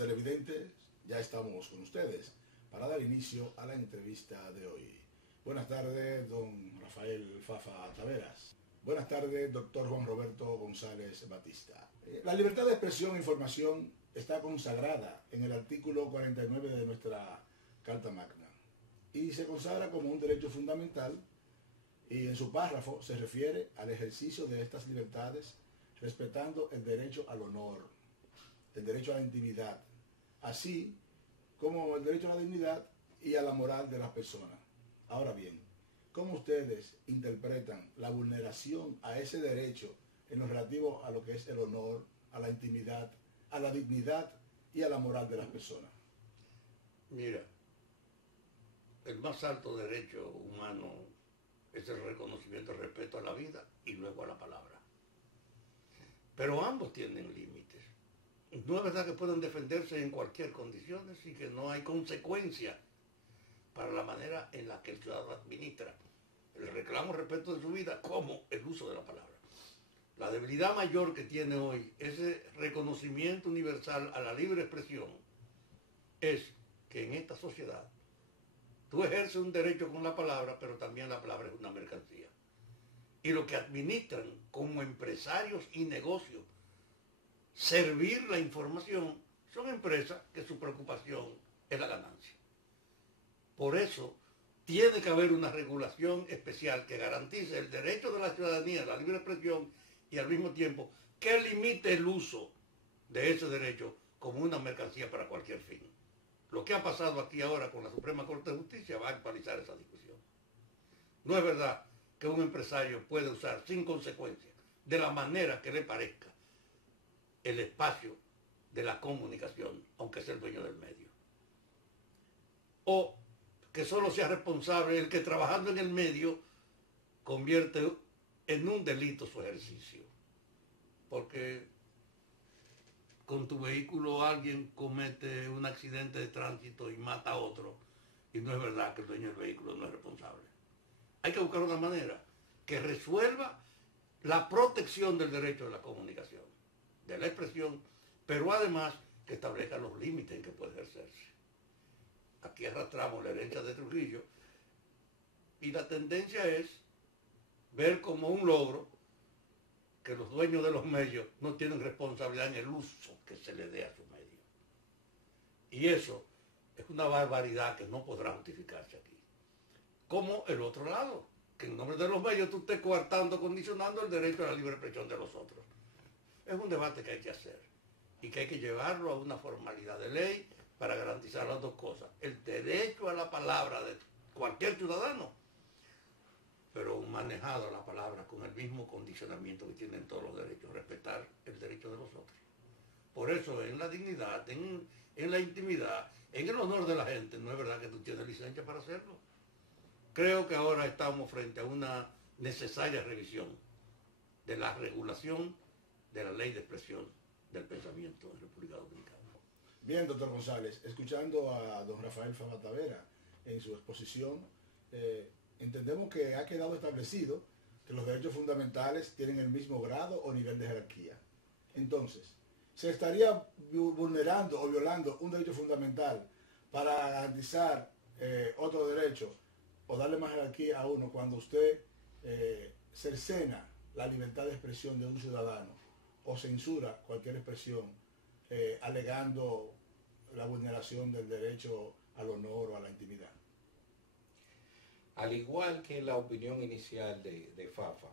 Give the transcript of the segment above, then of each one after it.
televidentes, ya estamos con ustedes para dar inicio a la entrevista de hoy. Buenas tardes, don Rafael Fafa Taveras. Buenas tardes, doctor Juan Roberto González Batista. La libertad de expresión e información está consagrada en el artículo 49 de nuestra Carta Magna y se consagra como un derecho fundamental, y en su párrafo se refiere al ejercicio de estas libertades respetando el derecho al honor, el derecho a la intimidad, así como el derecho a la dignidad y a la moral de las personas. Ahora bien, ¿cómo ustedes interpretan la vulneración a ese derecho en lo relativo a lo que es el honor, a la intimidad, a la dignidad y a la moral de las personas? Mira, el más alto derecho humano es el reconocimiento, el respeto a la vida y luego a la palabra. Pero ambos tienen límites. No es verdad que puedan defenderse en cualquier condición y que no hay consecuencia para la manera en la que el ciudadano administra el reclamo respecto de su vida como el uso de la palabra. La debilidad mayor que tiene hoy ese reconocimiento universal a la libre expresión es que en esta sociedad tú ejerces un derecho con la palabra, pero también la palabra es una mercancía. Y lo que administran como empresarios y negocios servir la información son empresas que su preocupación es la ganancia. Por eso tiene que haber una regulación especial que garantice el derecho de la ciudadanía a la libre expresión y al mismo tiempo que limite el uso de ese derecho como una mercancía para cualquier fin. Lo que ha pasado aquí ahora con la Suprema Corte de Justicia va a actualizar esa discusión. No es verdad que un empresario puede usar sin consecuencia, de la manera que le parezca, el espacio de la comunicación, aunque sea el dueño del medio. O que solo sea responsable el que trabajando en el medio convierte en un delito su ejercicio. Porque con tu vehículo alguien comete un accidente de tránsito y mata a otro, y no es verdad que el dueño del vehículo no es responsable. Hay que buscar una manera que resuelva la protección del derecho de la comunicación, de la expresión, pero además que establezca los límites en que puede ejercerse. Aquí arrastramos la herencia de Trujillo y la tendencia es ver como un logro que los dueños de los medios no tienen responsabilidad en el uso que se le dé a su medio. Y eso es una barbaridad que no podrá justificarse aquí. Como el otro lado, que en nombre de los medios tú estés coartando, condicionando el derecho a la libre expresión de los otros. Es un debate que hay que hacer y que hay que llevarlo a una formalidad de ley para garantizar las dos cosas. El derecho a la palabra de cualquier ciudadano, pero manejado a la palabra con el mismo condicionamiento que tienen todos los derechos, respetar el derecho de los otros. Por eso en la dignidad, en la intimidad, en el honor de la gente, no es verdad que tú tienes licencia para hacerlo. Creo que ahora estamos frente a una necesaria revisión de la regulación de la ley de expresión del pensamiento en República Dominicana. Bien, doctor González, escuchando a don Rafael Fafa Taveras en su exposición, entendemos que ha quedado establecido que los derechos fundamentales tienen el mismo grado o nivel de jerarquía. Entonces, ¿se estaría vulnerando o violando un derecho fundamental para garantizar otro derecho o darle más jerarquía a uno cuando usted cercena la libertad de expresión de un ciudadano o censura cualquier expresión alegando la vulneración del derecho al honor o a la intimidad? Al igual que la opinión inicial de Fafa,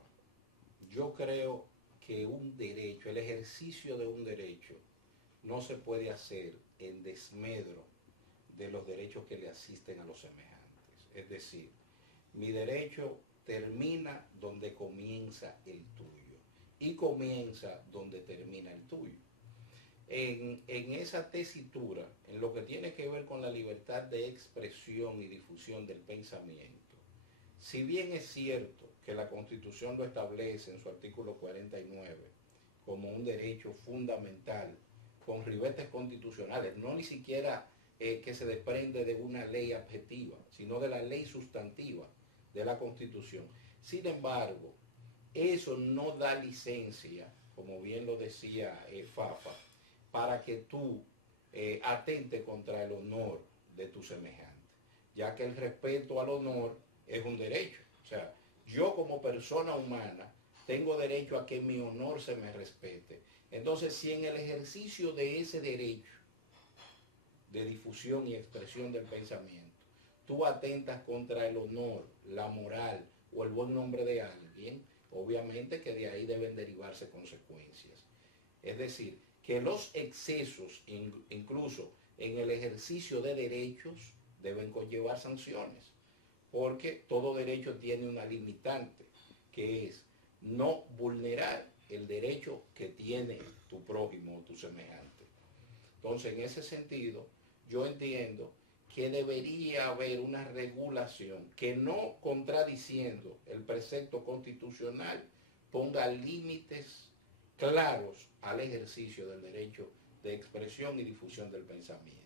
yo creo que un derecho, el ejercicio de un derecho, no se puede hacer en desmedro de los derechos que le asisten a los semejantes. Es decir, mi derecho termina donde comienza el tuyo y comienza donde termina el tuyo. En esa tesitura, en lo que tiene que ver con la libertad de expresión y difusión del pensamiento, si bien es cierto que la Constitución lo establece en su artículo 49 como un derecho fundamental, con ribetes constitucionales, no ni siquiera que se desprende de una ley objetiva, sino de la ley sustantiva de la Constitución. Sin embargo, eso no da licencia, como bien lo decía Fafa, para que tú atente contra el honor de tu semejante, ya que el respeto al honor es un derecho. O sea, yo como persona humana tengo derecho a que mi honor se me respete. Entonces, si en el ejercicio de ese derecho de difusión y expresión del pensamiento, tú atentas contra el honor, la moral o el buen nombre de alguien, obviamente que de ahí deben derivarse consecuencias. Es decir, que los excesos, incluso en el ejercicio de derechos, deben conllevar sanciones, porque todo derecho tiene una limitante, que es no vulnerar el derecho que tiene tu prójimo o tu semejante. Entonces, en ese sentido, yo entiendo que debería haber una regulación que, no contradiciendo el precepto constitucional, ponga límites claros al ejercicio del derecho de expresión y difusión del pensamiento.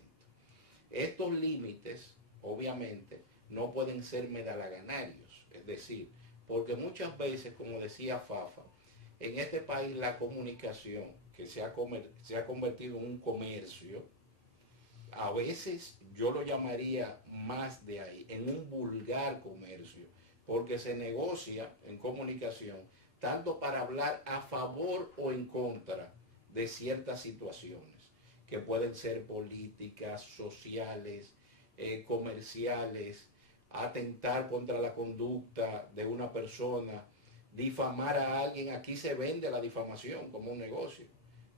Estos límites, obviamente, no pueden ser medalaganarios, es decir, porque muchas veces, como decía Fafa, en este país la comunicación, que se ha convertido en un comercio, a veces yo lo llamaría más de ahí, en un vulgar comercio, porque se negocia en comunicación tanto para hablar a favor o en contra de ciertas situaciones, que pueden ser políticas, sociales, comerciales, atentar contra la conducta de una persona, difamar a alguien. Aquí se vende la difamación como un negocio.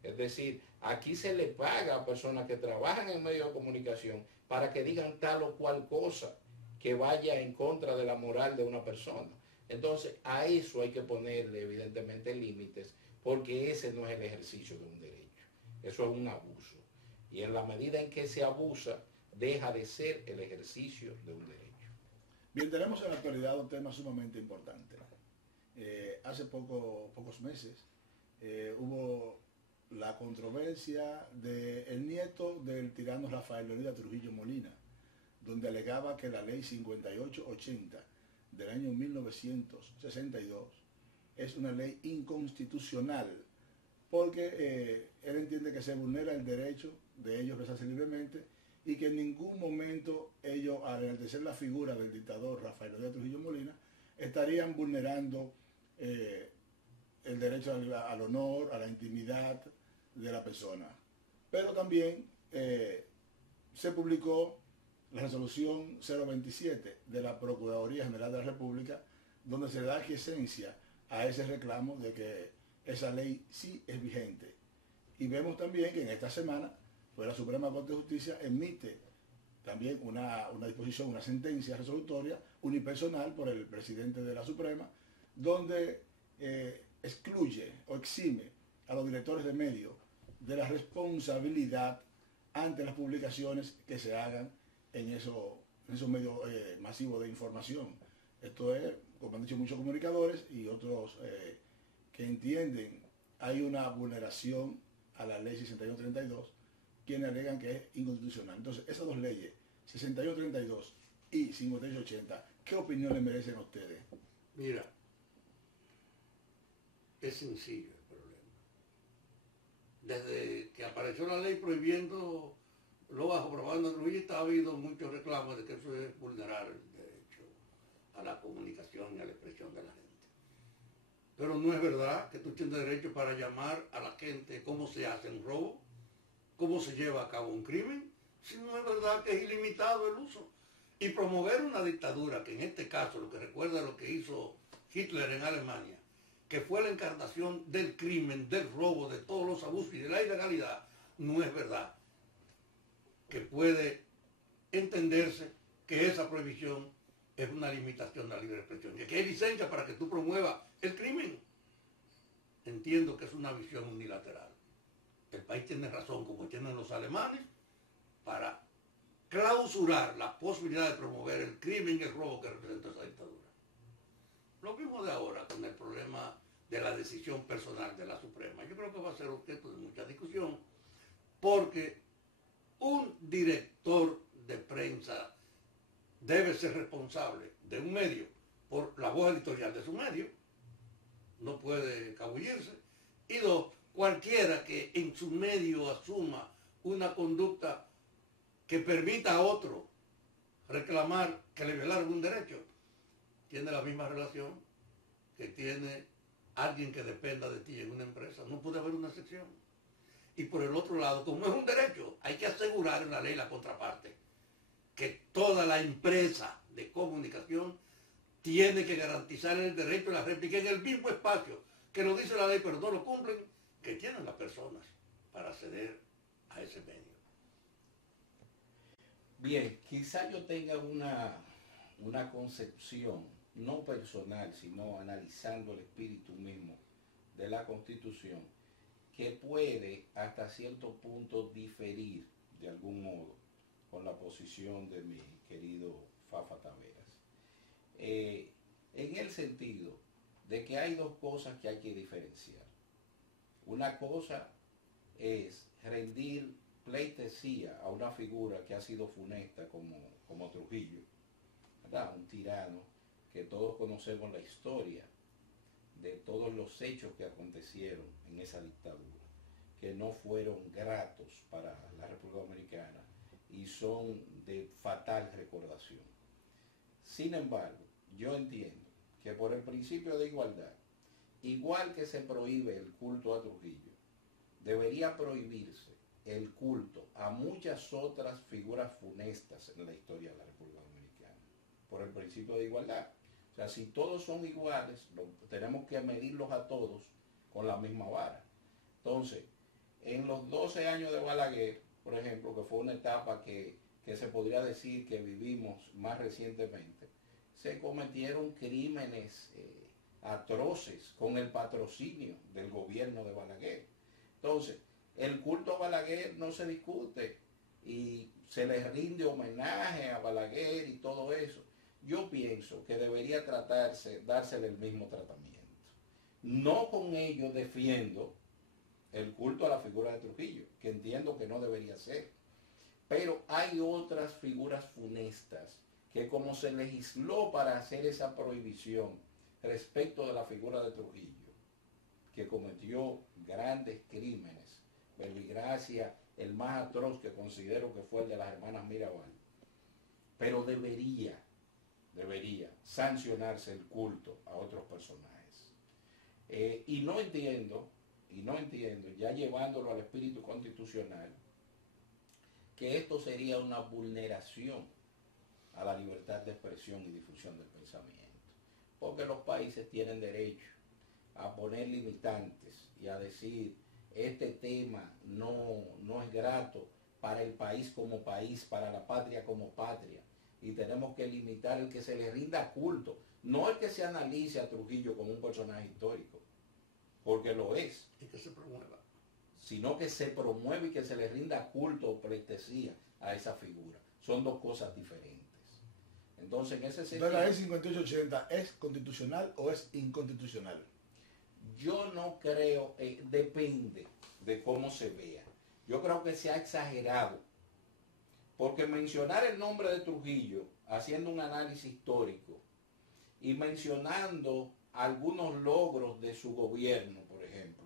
Es decir, aquí se le paga a personas que trabajan en medios de comunicación para que digan tal o cual cosa que vaya en contra de la moral de una persona. Entonces, a eso hay que ponerle evidentemente límites, porque ese no es el ejercicio de un derecho. Eso es un abuso. Y en la medida en que se abusa, deja de ser el ejercicio de un derecho. Bien, tenemos en la actualidad un tema sumamente importante. Hace pocos meses hubo la controversia del nieto del tirano Rafael Leónidas Trujillo Molina, donde alegaba que la ley 5880 del año 1962 es una ley inconstitucional, porque él entiende que se vulnera el derecho de ellos a expresarse libremente y que en ningún momento ellos, al enaltecer la figura del dictador Rafael Leónidas Trujillo Molina, estarían vulnerando el derecho al honor, a la intimidad de la persona. Pero también se publicó la resolución 027 de la Procuraduría General de la República, donde se da quiesencia a ese reclamo de que esa ley sí es vigente. Y vemos también que en esta semana, pues la Suprema Corte de Justicia emite también una disposición, una sentencia resolutoria unipersonal por el presidente de la Suprema, donde excluye o exime a los directores de medios de la responsabilidad ante las publicaciones que se hagan en esos medios masivos de información. Esto es, como han dicho muchos comunicadores y otros que entienden, hay una vulneración a la ley 6132, quienes alegan que es inconstitucional. Entonces, esas dos leyes, 6132 y 5880, ¿qué opinión le merecen a ustedes? Mira, es sencillo el problema. Desde que apareció la ley prohibiendo lo bajo propaganda trujillista, ha habido muchos reclamos de que eso es vulnerar el derecho a la comunicación y a la expresión de la gente. Pero no es verdad que tú tienes derecho para llamar a la gente cómo se hace un robo, cómo se lleva a cabo un crimen, si no es verdad que es ilimitado el uso. Y promover una dictadura, que en este caso lo que recuerda lo que hizo Hitler en Alemania, que fue la encarnación del crimen, del robo, de todos los abusos y de la ilegalidad, no es verdad que puede entenderse que esa prohibición es una limitación de la libre expresión. Y que hay licencia para que tú promuevas el crimen. Entiendo que es una visión unilateral. El país tiene razón, como tienen los alemanes, para clausurar la posibilidad de promover el crimen y el robo que representa esa dictadura. Lo mismo de ahora con el problema de la decisión personal de la Suprema. Yo creo que va a ser objeto de mucha discusión, porque un director de prensa debe ser responsable de un medio por la voz editorial de su medio, no puede cabullirse. Y dos, cualquiera que en su medio asuma una conducta que permita a otro reclamar que le violaron un derecho, tiene la misma relación que tiene alguien que dependa de ti en una empresa. No puede haber una excepción. Y por el otro lado, como es un derecho, hay que asegurar en la ley la contraparte, que toda la empresa de comunicación tiene que garantizar el derecho a la réplica en el mismo espacio que lo dice la ley, pero no lo cumplen, que tienen las personas para acceder a ese medio. Bien, quizá yo tenga una concepción, no personal, sino analizando el espíritu mismo de la Constitución, que puede hasta cierto punto diferir de algún modo con la posición de mi querido Fafa Taveras. En el sentido de que hay dos cosas que hay que diferenciar. Una cosa es rendir pleitesía a una figura que ha sido funesta como Trujillo, ¿verdad? Un tirano que todos conocemos la historia de todos los hechos que acontecieron en esa dictadura, que no fueron gratos para la República Dominicana y son de fatal recordación. Sin embargo, yo entiendo que por el principio de igualdad, igual que se prohíbe el culto a Trujillo, debería prohibirse el culto a muchas otras figuras funestas en la historia de la República Dominicana, por el principio de igualdad. O sea, si todos son iguales, tenemos que medirlos a todos con la misma vara. Entonces, en los 12 años de Balaguer, por ejemplo, que fue una etapa que se podría decir que vivimos más recientemente, se cometieron crímenes atroces con el patrocinio del gobierno de Balaguer. Entonces, el culto a Balaguer no se discute y se le rinde homenaje a Balaguer y todo eso. Yo pienso que debería dársele el mismo tratamiento. No con ello defiendo el culto a la figura de Trujillo, que entiendo que no debería ser. Pero hay otras figuras funestas que, como se legisló para hacer esa prohibición respecto de la figura de Trujillo, que cometió grandes crímenes, verbigracia, el más atroz que considero que fue el de las hermanas Mirabal, pero debería sancionarse el culto a otros personajes. Y no entiendo, ya llevándolo al espíritu constitucional, que esto sería una vulneración a la libertad de expresión y difusión del pensamiento, porque los países tienen derecho a poner limitantes y a decir, este tema no es grato para el país como país, para la patria como patria, y tenemos que limitar el que se le rinda culto, no el que se analice a Trujillo como un personaje histórico, porque lo es, Y que se promueva. sino que se promueve y que se le rinda culto o pleitesía a esa figura. Son dos cosas diferentes. Entonces, en ese sentido, ¿la ley 5880 es constitucional o es inconstitucional? yo no creo, depende de cómo se vea. Yo creo que se ha exagerado, porque mencionar el nombre de Trujillo, haciendo un análisis histórico, y mencionando algunos logros de su gobierno, por ejemplo,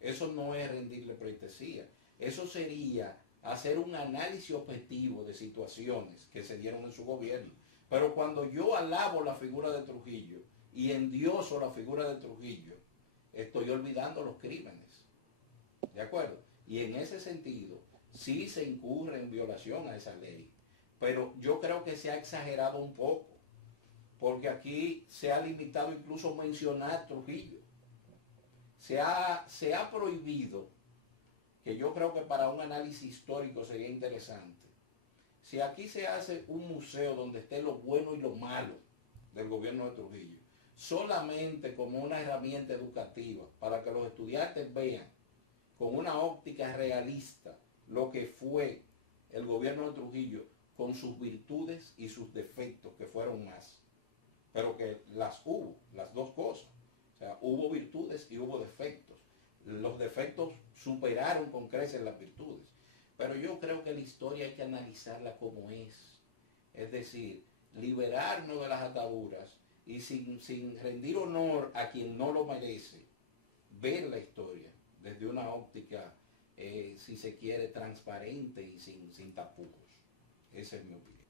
eso no es rendirle pleitesía. Eso sería hacer un análisis objetivo de situaciones que se dieron en su gobierno. Pero cuando yo alabo la figura de Trujillo y endioso la figura de Trujillo, estoy olvidando los crímenes. ¿De acuerdo? Y en ese sentido, sí se incurre en violación a esa ley. Pero yo creo que se ha exagerado un poco, porque aquí se ha limitado incluso mencionar Trujillo. Se ha prohibido, que yo creo que para un análisis histórico sería interesante, si aquí se hace un museo donde esté lo bueno y lo malo del gobierno de Trujillo, solamente como una herramienta educativa para que los estudiantes vean con una óptica realista lo que fue el gobierno de Trujillo con sus virtudes y sus defectos, que fueron más, pero que las hubo, las dos cosas. O sea, hubo virtudes y hubo defectos. Los defectos superaron con creces las virtudes. Pero yo creo que la historia hay que analizarla como es. Es decir, liberarnos de las ataduras y sin rendir honor a quien no lo merece, ver la historia desde una óptica si se quiere, transparente y sin tapujos. Esa es mi opinión.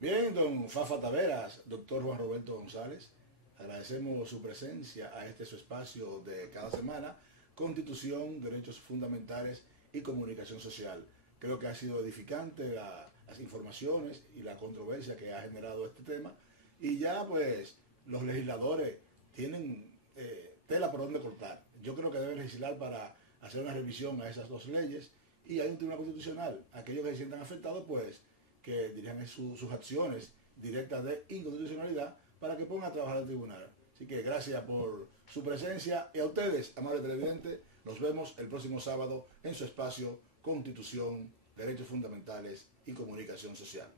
Bien, don Fafa Taveras, doctor Juan Roberto González, agradecemos su presencia a su espacio de cada semana, Constitución, Derechos Fundamentales y Comunicación Social. Creo que ha sido edificante las informaciones y la controversia que ha generado este tema, y ya pues los legisladores tienen tela por donde cortar. Yo creo que deben legislar para hacer una revisión a esas dos leyes, y hay un tribunal constitucional. Aquellos que se sientan afectados, pues que dirijan sus acciones directas de inconstitucionalidad para que pongan a trabajar al tribunal. Así que gracias por su presencia, y a ustedes, amables televidentes, nos vemos el próximo sábado en su espacio Constitución, Derechos Fundamentales y Comunicación Social.